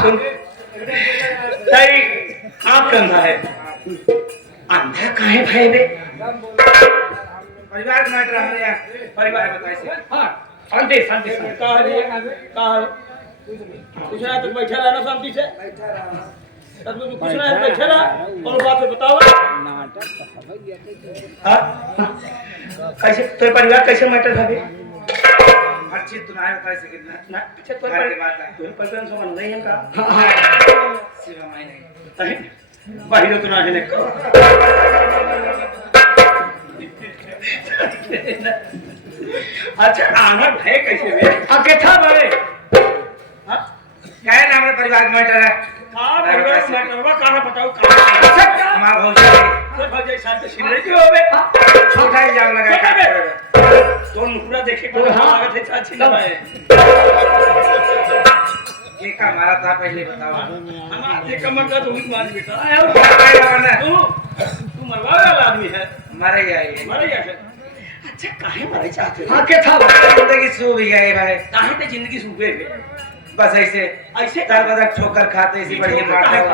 सुन ताई आप कंधा है अंधा काहे भाई बे परिवार में रहने या परिवार बताइए हां शांति शांति का है कुछ ना तो बैठा रहना शांति से बैठा रहा तब तो कुछ ना बैठा रहा और बात बताओ नाटक हां कैसे तो परिवार कैसे मैटर भाभी हर चीज तो नहीं बता सके ना अच्छा तो बात है तुम परिवार से मन नहीं है का सिवा मैं नहीं नहीं बाहर तो ना है ने अच्छा आना है कैसे बे अकेठा बड़े हां क्या नाम है परिवार में मैटर है हां परिवार मैटर कहां बताओ मां भौजाई तो भौजाई साथ सिमरे की होबे छोटा ही जान लगा तो पूरा देखे को लागत है चाची ना है ये का मारा था पहले बताओ हम आधे कमर का तो मार बेटा तू तू मरवा वाला आदमी है मारे गया ये मर गया है अच्छा काहे मरे चाहते हो हां के था जिंदगी सू भी गई भाई काहे ते जिंदगी सूबे में बस ऐसे ऐसे दर बदर ठोकर खाते इसी बढ़िया मारते हो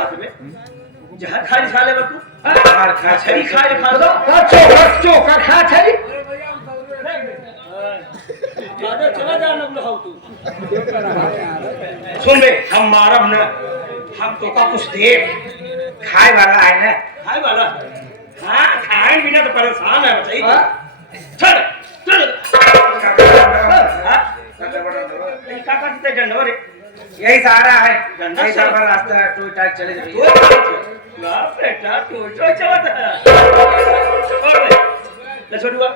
जहर खाली खा ले तू मार खा छरी खा ले खा दो चोकर खा छरी दादा चला जा न बुलाओ तू सुन बे हम मारब न हम तो का कुछ दे खाए वाला है ना खाए वाला हां खाए बिना तो परेशान है बताइए चल चल हां काका कितने डंडो रे यही सहारा है डंडा यही से सफर रास्ता टू टाइट चले जाइए ना बेटा तू तो चला था और ले छोड़ुआ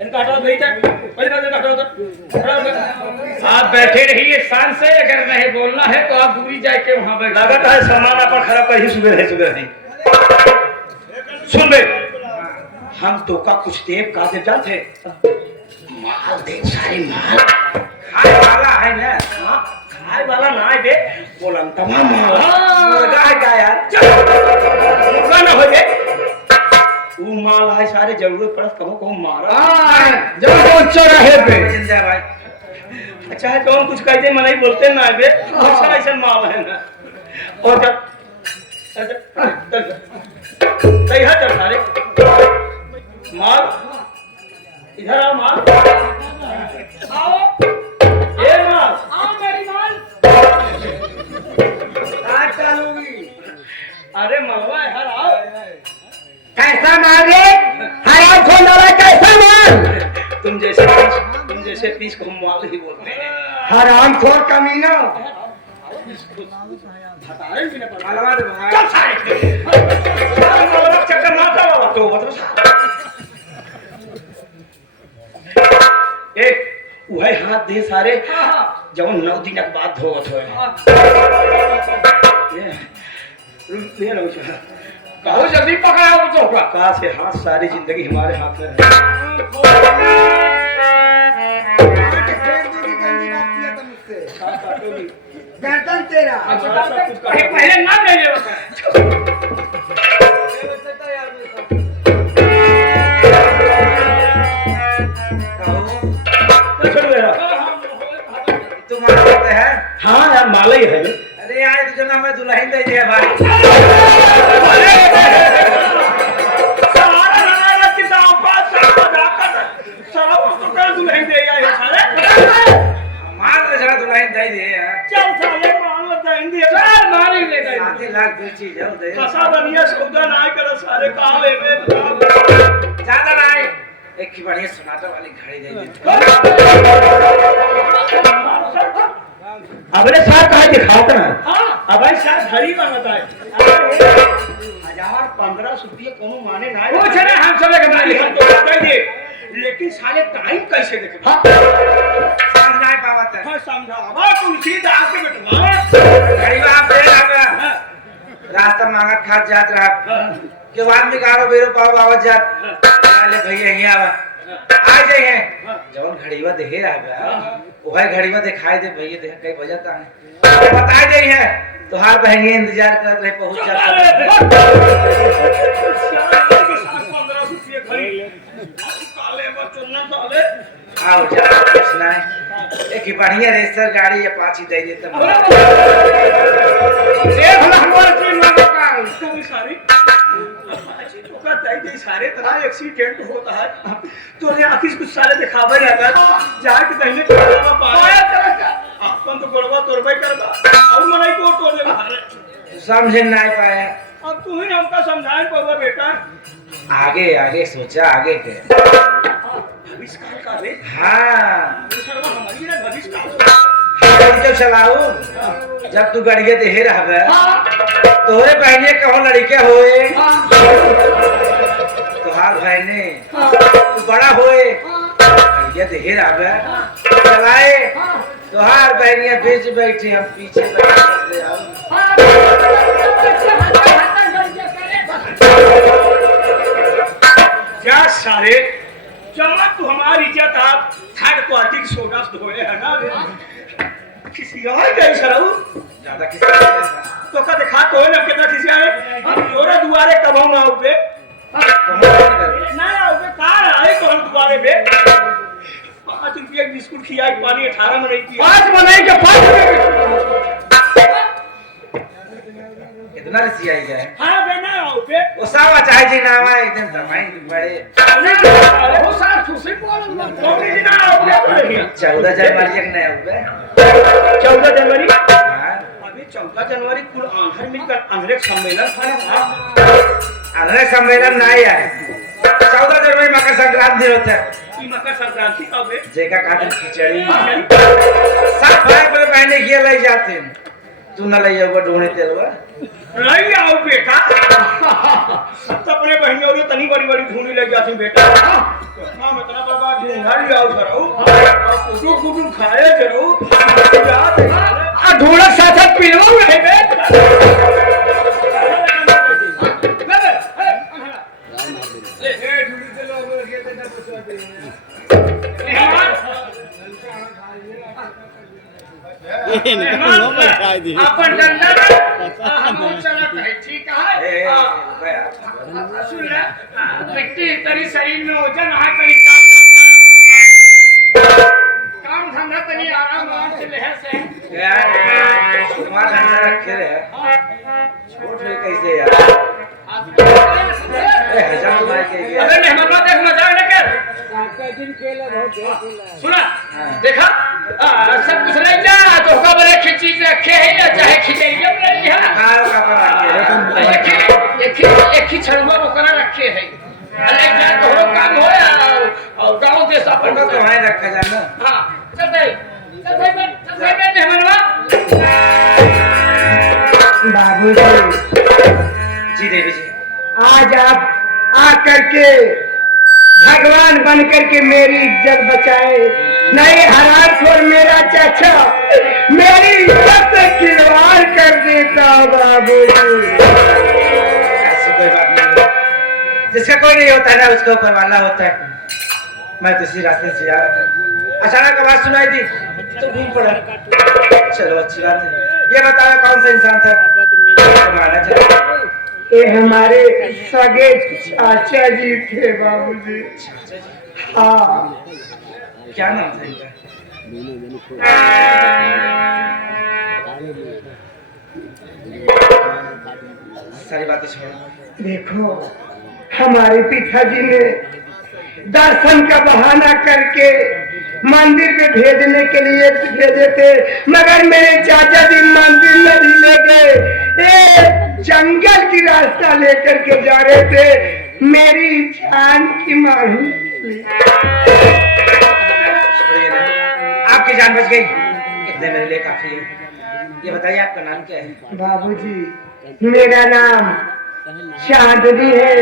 इनका हटाओ बेटा पहले बात हटाओ तो आप बैठे रहिए शान से अगर नहीं बोलना है तो आप दूरी जाके वहां बैठ लगता है सामान अपन खराब कर ही सुबह नहीं सुन बे हम तो का कुछ देव का दे जानते माल दे सारे माल खाए वाला है ना हां खाए वाला ना है बे बोलन तमाम माल मुर्गा है क्या यार मुर्गा ना हो जाए वो माल है सारे जरूरत पड़त कहो मारा जब पहुंच रहे पे जिंदा भाई अच्छा है कौन कुछ कहते मनाई बोलते ना बे अच्छा ऐसा माल है ना और जब सही है चल सारे माल इधर आओ माल आओ ये माल आओ मेरी माल आज चलूंगी अरे मलवा इधर आओ कैसा माल रे हराम खोल रहा कैसा माल तुम जैसे पीस को हम माल ही बोलते हैं हराम खोर कमीना हटाए भी ना पड़ा मालवा दे भाई चल सारे मलवा चक्कर मारता बाबा तो मतलब ए वही हाथ दे सारे जब 9 दिन के बाद धोवत होए ये रुक लो कहो जल्दी पकड़ाओ तो का से हाथ सारी जिंदगी हमारे हाथ में है गर्दन तेरा पहले ना ले ले तुम्हारा कहते हैं हाँ यार माला ही है अरे यार तुझे ना मैं दुल्हन दे दिया भाई मान ले जरा दुल्हन दे दिए यार चल साले मान लेता हिंदी चल मारी ले गई 7 लाख की चीज है दे फसा बनिया सौदा ना कर सारे काम है ज्यादा ना है एक की बढ़िया सोनाटा वाली घड़ी दे दी अबे साहब कहा दिखाता ना हां अबे साहब घड़ी मांगता है 1000-1500 रुपये कोनो माने ना कुछ ना हम सब के मालिक हम तो कह दे लेकिन साले टाइम कैसे देखे हां समझ नहीं पावत है हां समझावा तुलसीदास के बेटवा घड़ी में आप दे लगा रास्ता मांगत खात जात रहा के आदमी कारो बेरो पाव आवत जात अरे भैया यहां आवा आ जाइए जौन घड़ीवा देहे आ गया ओहे घड़ीवा दिखाई दे भैया देख कई बजता है बता दे है तोहार बहनी इंतजार करत रहे पहुंच जा काले बच्चों ना साले आओ जा कुछ नहीं एक ही बढ़िया रेसर गाड़ी अपाची दे देता एक हमारे टीम में दुकान सारी सारे तरह एक्सीडेंट होता है तो ये आखिर कुछ सारे दिखावे अगर जाके कहीं अपन तो गोड़वा तोड़बे करबा और मनाई को तोड़े समझ नहीं पाया। अब तू ही हमका समझाए पावा बेटा। आगे आगे सोचा आगे के भविष्य काल का रे। हाँ सर्व हमारी ना भविष्य काल गाड़ी जब चलाऊ जब तू गड़िए देहे रहबे तोरे बहने कहो लड़के होए तोहार बहने तू बड़ा होए गड़िए देहे रहबे चलाए तोहार बहनियां बीच बैठी हम पीछे बैठे आओ। क्या सारे जमा तू हमारी इज्जत आप थर्ड क्वालिटी की सोडा धोए है ना किसी और गई सराऊ ज्यादा किसी तो का दिखा तो है ना कितना किसी आए तोरे दुआरे कब हम आओ पे ना आओ पे कहां आए तो हम दुआरे पे 5 रुपये बिस्कुट खिलाई पानी 18 में नहीं किया 5 बनाई के 5 इतना रसी आई गए। हां बे ना आओ पे वो सब चाहे जी ना आए एकदम दमाई बड़े वो साथ खुशी बोल कौन जी ना आओ पे 14 जनवरी एक नया हुए 14 जनवरी हाँ अभी 14 जनवरी कुल आंध्र मिलकर अंग्रेज सम्मेलन था ना अगले सम्मेलन नहीं आए 14 जनवरी मकर संक्रांति होता है ई मकर संक्रांति कब है जेका खातिर खिचड़ी सब भाई बड़े बहने किए ले जाते हैं तू न ले जाओ ढूंढे तेलवा नहीं आओ बेटा सब तो अपने बहनियों ने तनी बड़ी बड़ी ढूंढी ले जाती बेटा हां मैं इतना बड़ा ढूंढा ले आओ करो और कुटू कुटू खाए करो आ ढोलक साथ पीलवा में है बे अपन डंडा हम चलत है ठीक है सुन ले व्यक्ति तरी शरीर में वजन है तरी काम धंधा तनी आराम से लेहे से यार तुम्हारा धंधा रखे रहे छोड़ रहे कैसे यार हजार भाई के अबे मेहमान देख मजाक न कर सुना देखा सब कुछ ले जा तो कबरे खिची से रखे है या चाहे खिचड़िया में रही है हां का एक ही छड़वा ओकरा रखे है अलग जा तो काम हो और गांव देश अपन तो है रखा जाना हां चल भाई मेहमानवा बाबूजी जी देवी जी आज आप आकर के भगवान बन करके मेरी इज्जत बचाए नहीं हराम खोर मेरा चाचा मेरी इज्जत से खिलवाड़ कर देता बाबूजी। ऐसी कोई बात नहीं है जिसका कोई नहीं होता है ना उसका ऊपर वाला होता है। मैं तो इसी रास्ते से आ रहा था अचानक आवाज सुनाई दी तो घूम पड़ा चलो अच्छी बात है। ये बताओ कौन सा इंसान था माना चाहिए ये हमारे सगे चाचा जी थे बाबूजी। हाँ क्या नाम था इनका सारी बातें छोड़ो देखो हमारे पिताजी ने दर्शन का बहाना करके मंदिर में भेजने के लिए भेजे थे मगर मेरे चाचा जी मंदिर नहीं ले गए जंगल की रास्ता लेकर के जा रहे थे मेरी जान की माही आपकी जान बच गई इतने मेरे लिए काफी है। ये बताइए आपका नाम क्या है बाबूजी मेरा नाम चांदनी है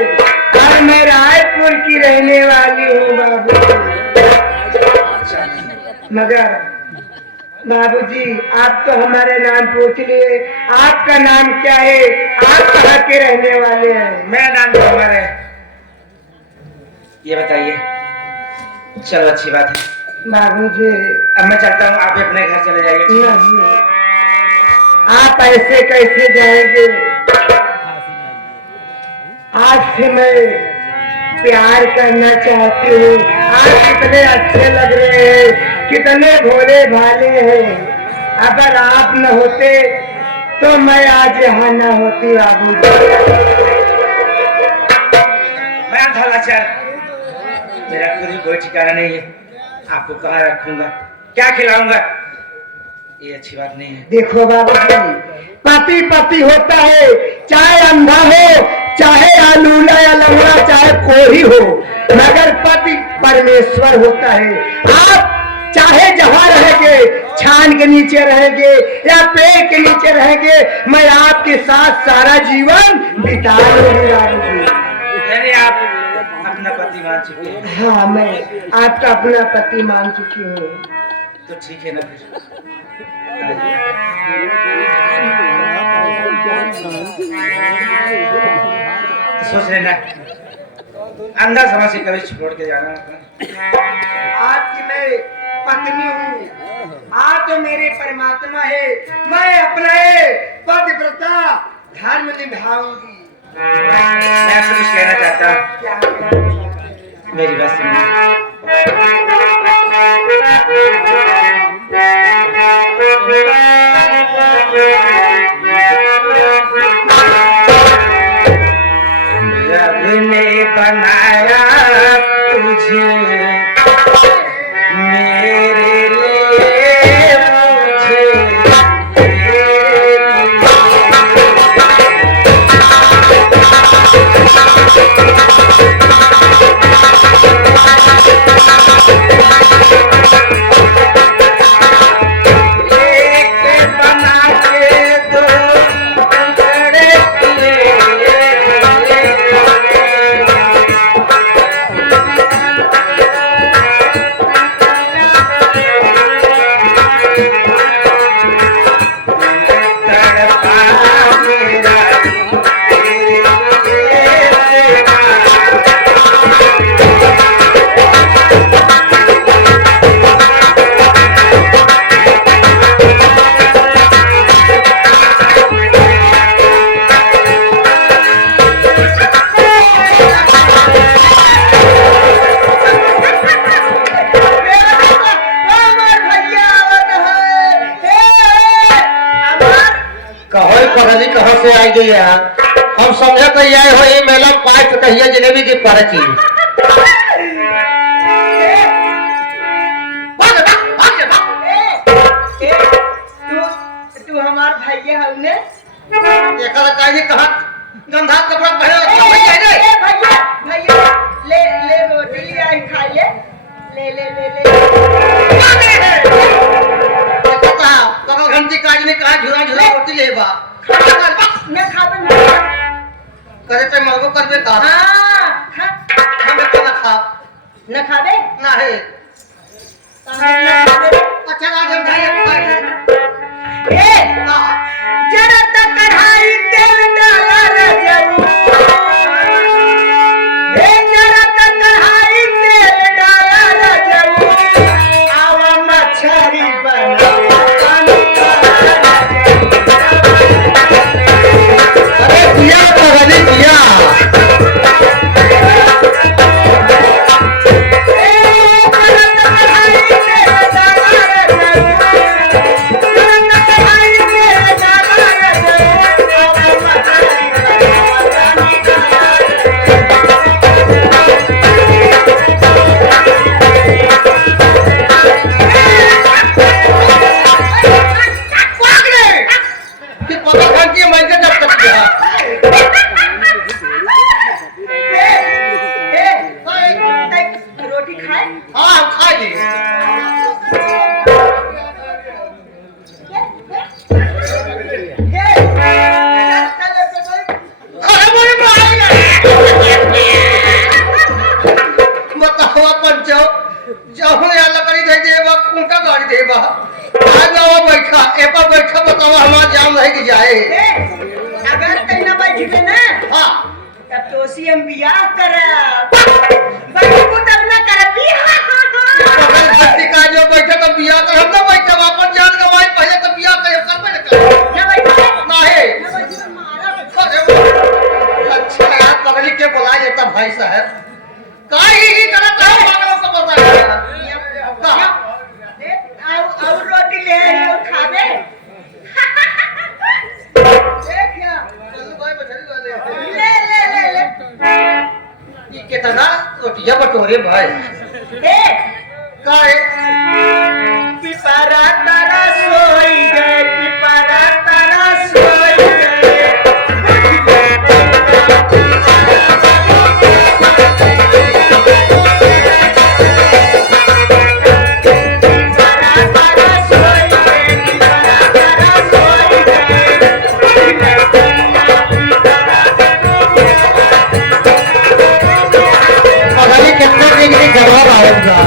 और मैं रायपुर की रहने वाली हूँ बाबूजी। मगर बाबूजी आप तो हमारे नाम पूछ लिए आपका नाम क्या है आप कहाँ के रहने वाले हैं। मेरा नाम तो हमारे ये बताइए चलो अच्छी बात है बाबूजी अब मैं चलता हूँ आप भी अपने घर चले जाइए ठीक है? नहीं आप ऐसे कैसे जाएंगे आज से मैं प्यार करना चाहती हूँ आप इतने अच्छे लग रहे हैं कितने भोले भाले हैं। अगर आप न होते तो मैं आज यहाँ न होती बाबूजी। मैं था लाचार, मेरा खुद ही कोई ठिकाना नहीं है। आपको कहाँ रखूंगा, क्या खिलाऊंगा, ये अच्छी बात नहीं है। देखो बाबूजी, पति पति होता है, चाहे अंधा हो, चाहे आलूला या लंगड़ा, चाहे कोई हो, मगर पति परमेश्वर होता है। आप चाहे जहाँ रहेंगे, छान के नीचे रहेंगे या पेड़ के नीचे रहेंगे, मैं आपके साथ सारा जीवन बिता लूंगी बाबूजी। यानी आप अपना पति मान चुके हैं? हाँ, मैं आपका अपना पति मान चुकी हूँ। तो ठीक है ना फिर। सोच लेना, अंदर समझ से कभी छोड़ के जाना अपना। आपकी मैं पत्नी हूँ, आप तो मेरे परमात्मा है। मैं अपना पतिव्रता धर्म निभाऊंगी। मैं आपसे कुछ कहना चाहता हूँ, क्या कहना चाहते हैं? मेरी बात रब ने बनाया तुझे मेरे लिए, मुझे कहाँ से आई गई है? हम समझे तो यह हो ये मेला पाँच कहिए जलेबी की पर्ची। तू हमार भैया हमने देखा लगा ये कहाँ गंधा कपड़ा पहने भैया भैया ले ले रोटी ले आई खाइए। ले ले ले ले कमल घंटी काज ने कहा झूला झूला रोटी ले बा मैं खाते करे ते मगो करबे का हाँ हम तो ना खा न खाबे ना है अच्छा ना जब जाए ए जरा तक कढ़ाई तेल डाला रे जरू ए जरा तक कढ़ाई तेल डाला रे जरू आवा मछरी बना अरे दिया तो गली दिया रोटी खाए हाँ खा ली बताओ पंचो जाओ या लकड़ी दे देबा खूंटा गाड़ी देबा आज आओ बैठा एपा बैठा बताओ हमारा जाम रह के जाए अगर तैना बैठबे ना हाँ तब तो सी हम बियाह करब बैठबू तब ना करब अगर भक्ति का जो बैठे तो बियाह कर हम ना बैठे अपन जान गवाई पहले तो बियाह करे करबे ना कर ना बैठबे ना है ना बैठबे मारा अरे अच्छा यार पगली के बुला जाता भाई साहब काहे ही करत है पागलों को बता का जब बटोरे भाई का है पिपरा तारा सोई गए, पिपरा तारा सोई गए। पता नहीं कितना डिग्री जवाब आएगा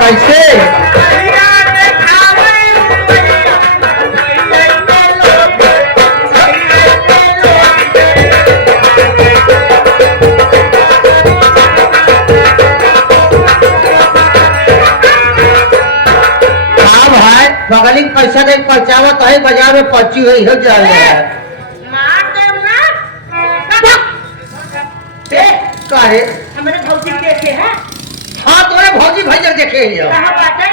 कैसे हाँ भाई बगली में पैसा नहीं पहुँचावत है बाजार में पहुंची हुई हो जा रहा है काहे हमारे भौजी देखे हैं हाँ तोरे भौजी भैया देखे ही हो कहाँ बाटे?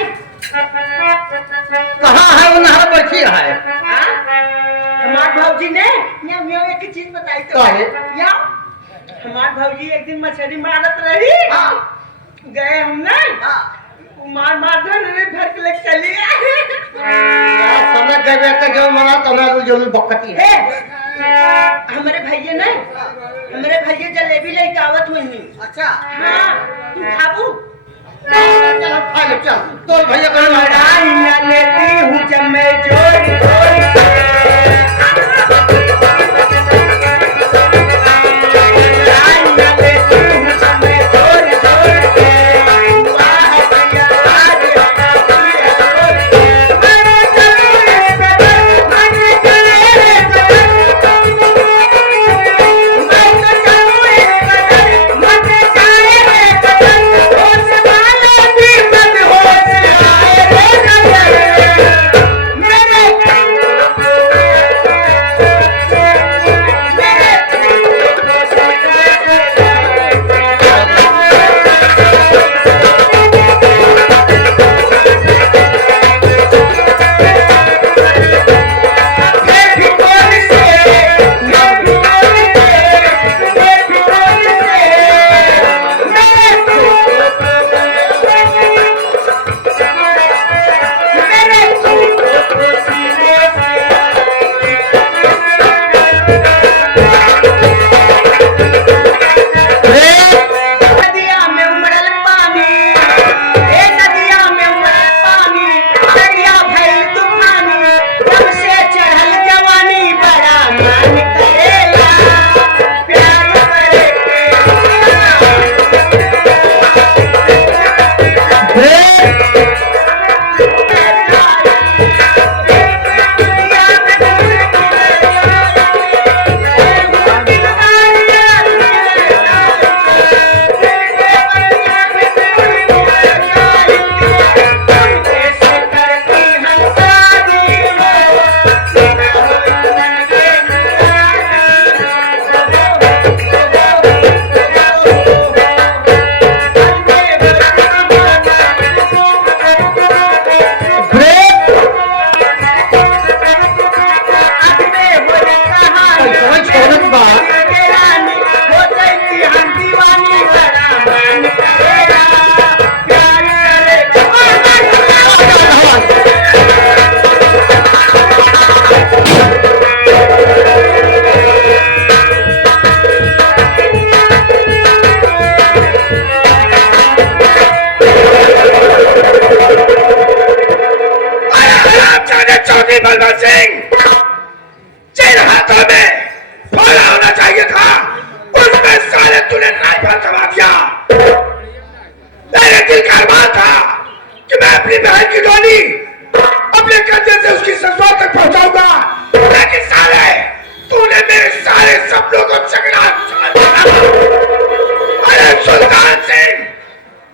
कहाँ है वो नहर बैठी है हाँ? हमार भौजी ने एक चीज बताई तो काहे? या हमार भौजी एक दिन मछली मारत रही गए हम नहीं मार मार घर के लेके चली समझ गए तो जो मना तमारू जो बकती है हमारे भैया नहीं हमारे भैया जलेबी लेके आवत हुई अच्छा हाँ तू खाबू चलो खा ले चल तो भैया कर लड़ाई न लेती हूँ जब मैं जोर जोर से लड़ाई न लेती हूँ जब मैं जोर जोर से वाह भैया आज मैंने चलो रे कदर मैंने चले रे कदर मैंने चलो रे कदर मैंने चले रे कदर होश वाले भी मत होश आए रे कदर मेरे नदिया में उमड़ल पानी ए नदिया में उमड़ल पानी दरिया भइल तूफानी जब से चढ़ल जवानी बड़ा मन करेला प्यार करे चौधरी बलवंत सिंह जिन हाथों में फोड़ा होना चाहिए था उसमें साले तूने राइफल थमा दिया। मेरे दिल का अरमान था कि मैं अपनी बहन की डोली अपने कंधे से उसकी ससुराल तक पहुंचाऊंगा, लेकिन साले तूने मेरे सारे सपनों को चकरा अरे सुल्तान सिंह,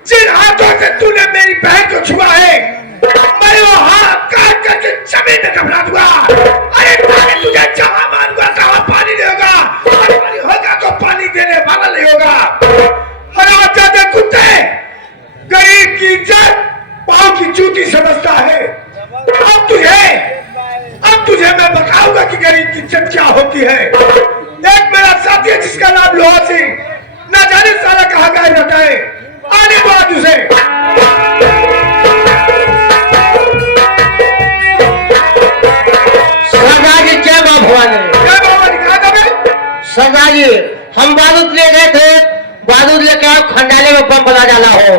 जिन हाथों से तूने मेरी बहन को छुआ है मैं वो हाथ काट करके जमीन में दफना दूंगा। अरे तारे तुझे जहाँ मारूंगा तहाँ पानी नहीं होगा, और पानी होगा तो पानी देने वाला नहीं होगा। अरे आजादे कुत्ते, गरीब की इज्जत पाँव की जूती समझता है। अब तुझे मैं बताऊंगा कि गरीब की इज्जत क्या होती है। एक मेरा साथी है जिसका नाम लोहा सिंह, ना जाने साला कहाँ गायब रहता है। आने दो आज उसे। सरदार जी जय मां भवानी। क्या बाबा कहा था बे? सरदार जी हम बारूद ले गए थे, बारूद लेके आओ खंडाले में बम बना डाला हो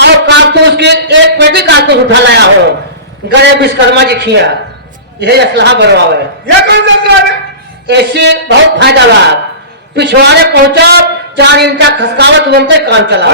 और कारतूस की एक पेटी कारतूस उठा लाया हो, गणे विश्वकर्मा जी खिया यही असलहा बनवाओ है। ये कौन सा असला है? ऐसे बहुत फायदा बा, पिछवाड़े पहुंचा 4 इंचा खसकावत बनते काम चला।